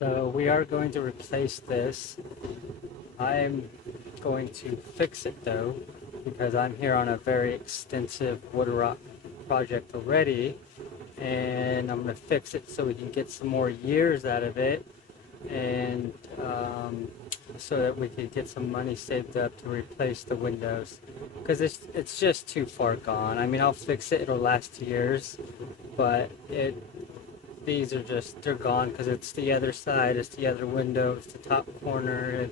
So we are going to replace this. I'm going to fix it though, because I'm here on a very extensive wood rot project already, and I'm going to fix it so we can get some more years out of it, and so that we can get some money saved up to replace the windows, because it's just too far gone. I mean, I'll fix it, it'll last years, but these are just, they're gone because it's the other side, it's the other window, it's the top corner,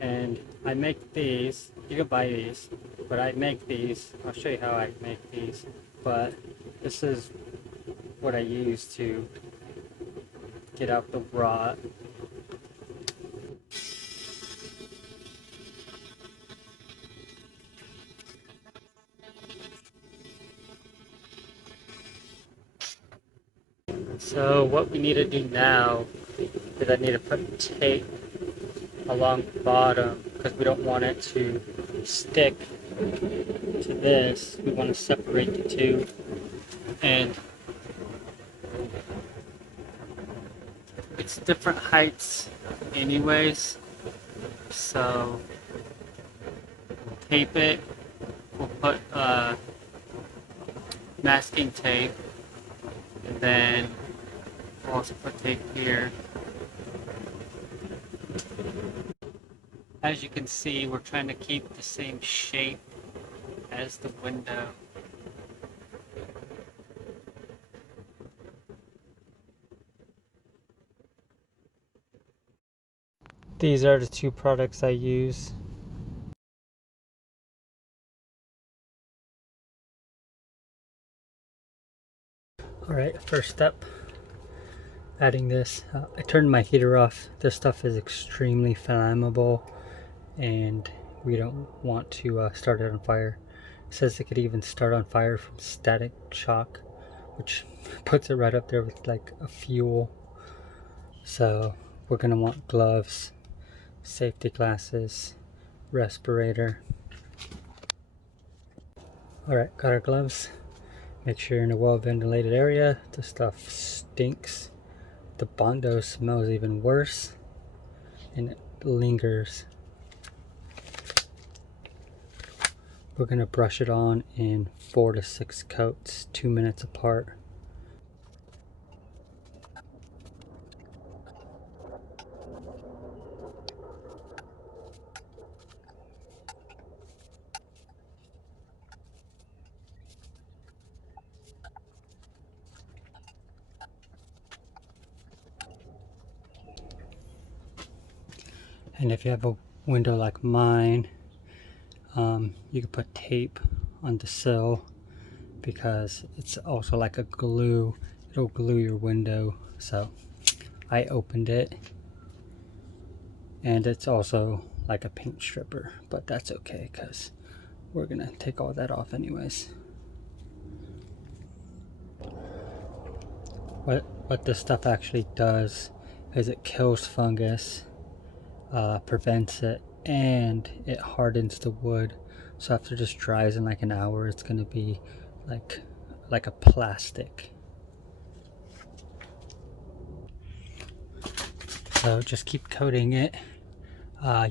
and I make these, you can buy these, but I make these, I'll show you how I make these, but this is what I use to get out the rot. So what we need to do now is I need to put tape along the bottom because we don't want it to stick to this. We want to separate the two, and it's different heights anyways, so we'll tape it. We'll put masking tape, and then we'll also put tape here. As you can see, we're trying to keep the same shape as the window. These are the two products I use. Alright, first step, adding this. I turned my heater off. This stuff is extremely flammable and we don't want to start it on fire. It says it could even start on fire from static shock, which puts it right up there with like a fuel. So we're going to want gloves, safety glasses, respirator. Alright, got our gloves. Make sure you're in a well ventilated area. This stuff stinks. The Bondo smells even worse and it lingers. We're going to brush it on in 4 to 6 coats, 2 minutes apart. And if you have a window like mine, you can put tape on the sill because it's also like a glue. It'll glue your window. So I opened it, and it's also like a paint stripper, but that's okay because we're gonna take all that off anyways. What this stuff actually does is it kills fungus, prevents it, and it hardens the wood. So after this dries in like an hour, it's gonna be like a plastic. So just keep coating it.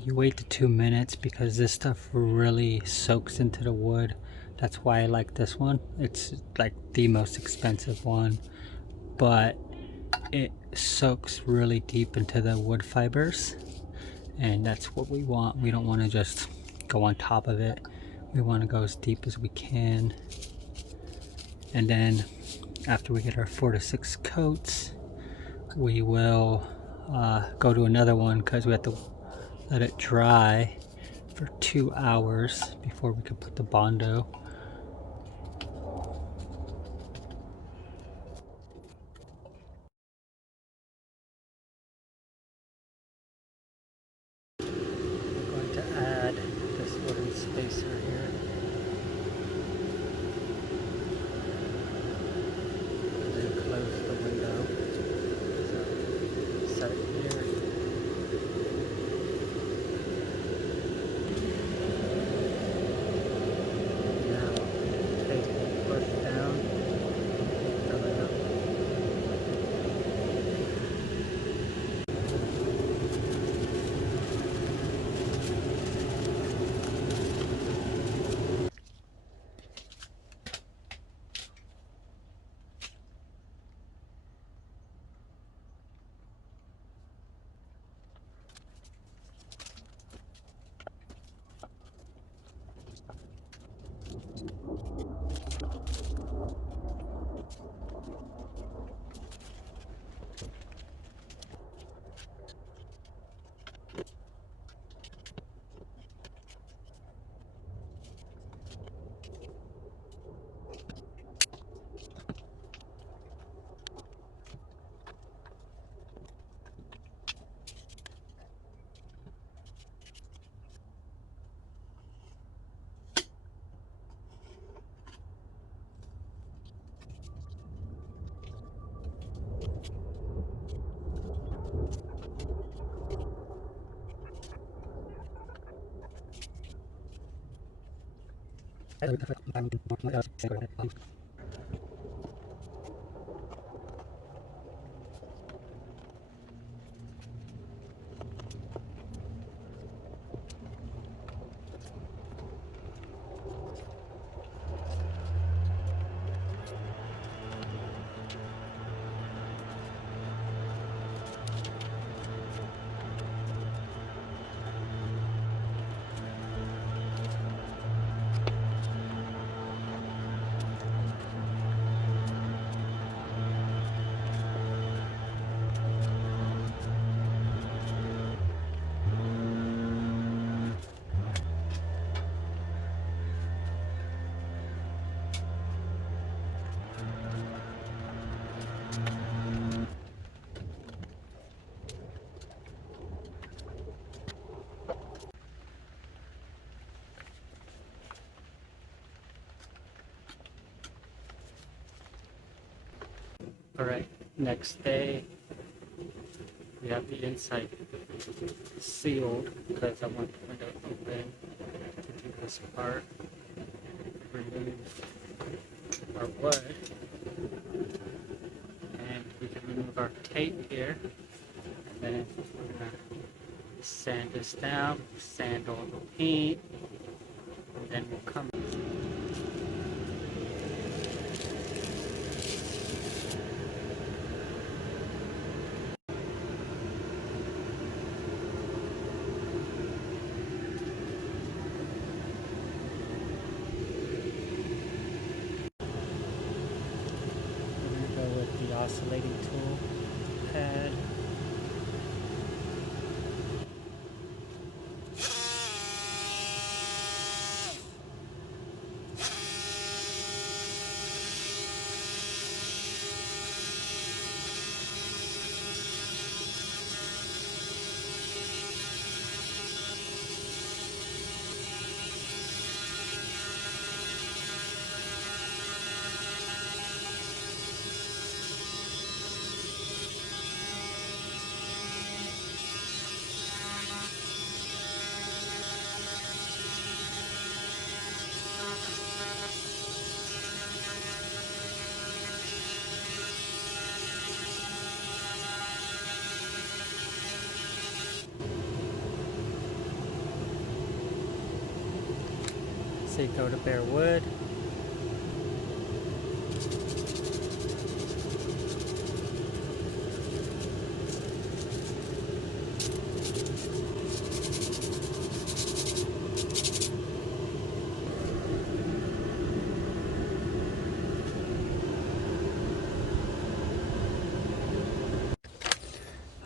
You wait the 2 minutes because this stuff really soaks into the wood. That's why I like this one. It's like the most expensive one, but it soaks really deep into the wood fibers, and that's what we want. We don't want to just go on top of it. We want to go as deep as we can. And then after we get our 4 to 6 coats, we will go to another one because we have to let it dry for 2 hours before we can put the Bondo. I'm going to add this wooden spacer here. And then close the window. So set it here. Alright, next day we have the inside sealed because I want the window open to do this part. Remove our wood, and we can remove our tape here, and then we're going to sand this down, sand all the paint, and then we'll come. With the oscillating tool pad. So you go to bare wood.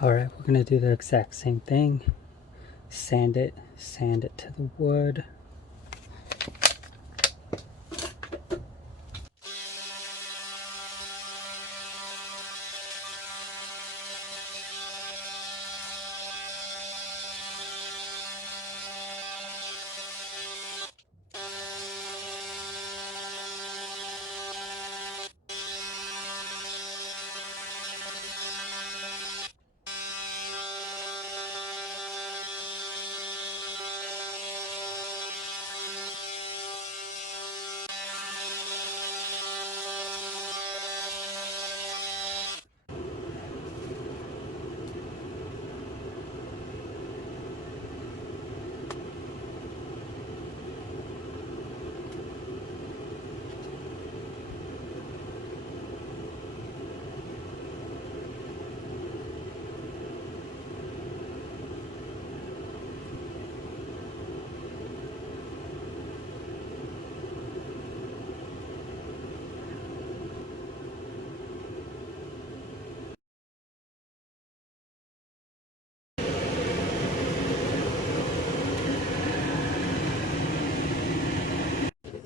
Alright, we're going to do the exact same thing. Sand it to the wood.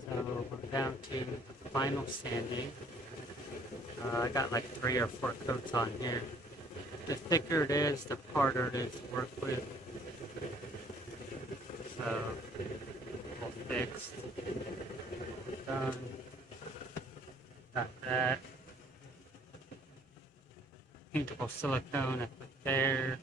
So we're down to the final sanding. I got like 3 or 4 coats on here. The thicker it is, the harder it is to work with. So, all fixed. Done. Got that. Paintable silicone I put there.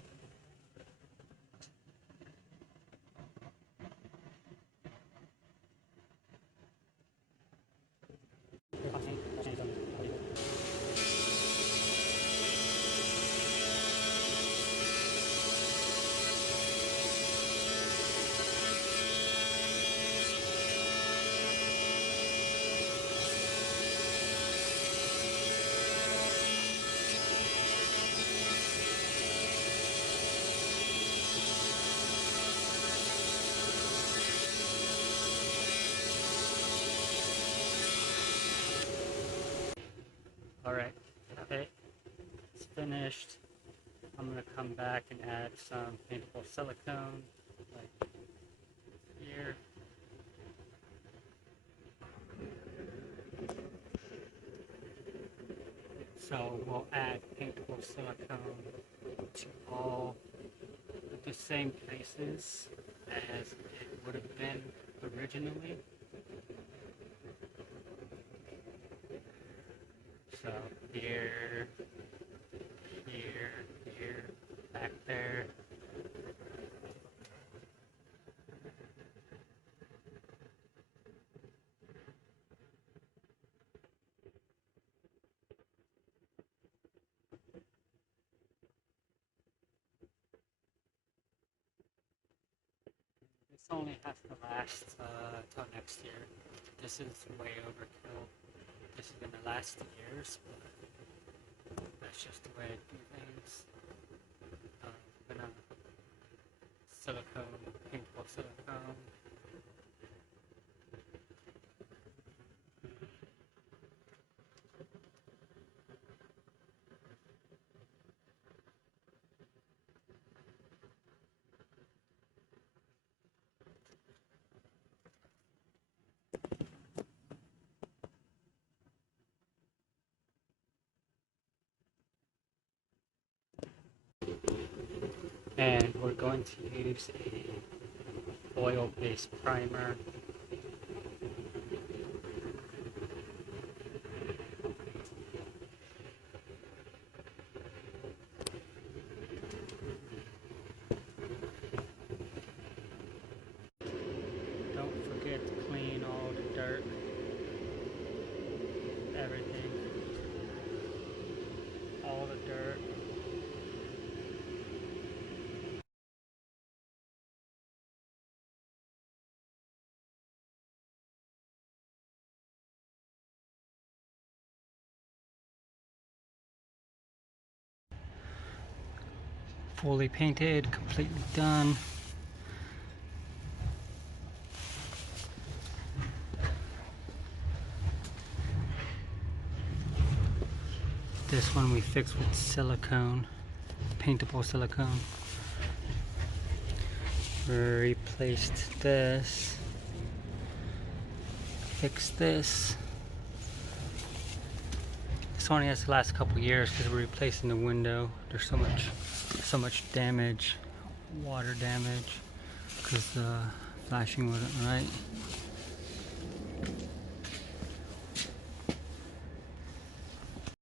finished, I'm going to come back and add some paintable silicone, like here. So we'll add paintable silicone to all the same places as it would have been originally. So here, here, here, back there. This only has to last till next year. This is way overkill. This is gonna last years, but that's just the way I do things. I'm gonna silicone, paintable silicone. And we're going to use a oil-based primer. Don't forget to clean all the dirt, everything, all the dirt. Fully painted, completely done. This one we fixed with silicone, paintable silicone. Replaced this, fixed this. This only has to last a couple years because we're replacing the window. There's so much damage, water damage, because the flashing wasn't right.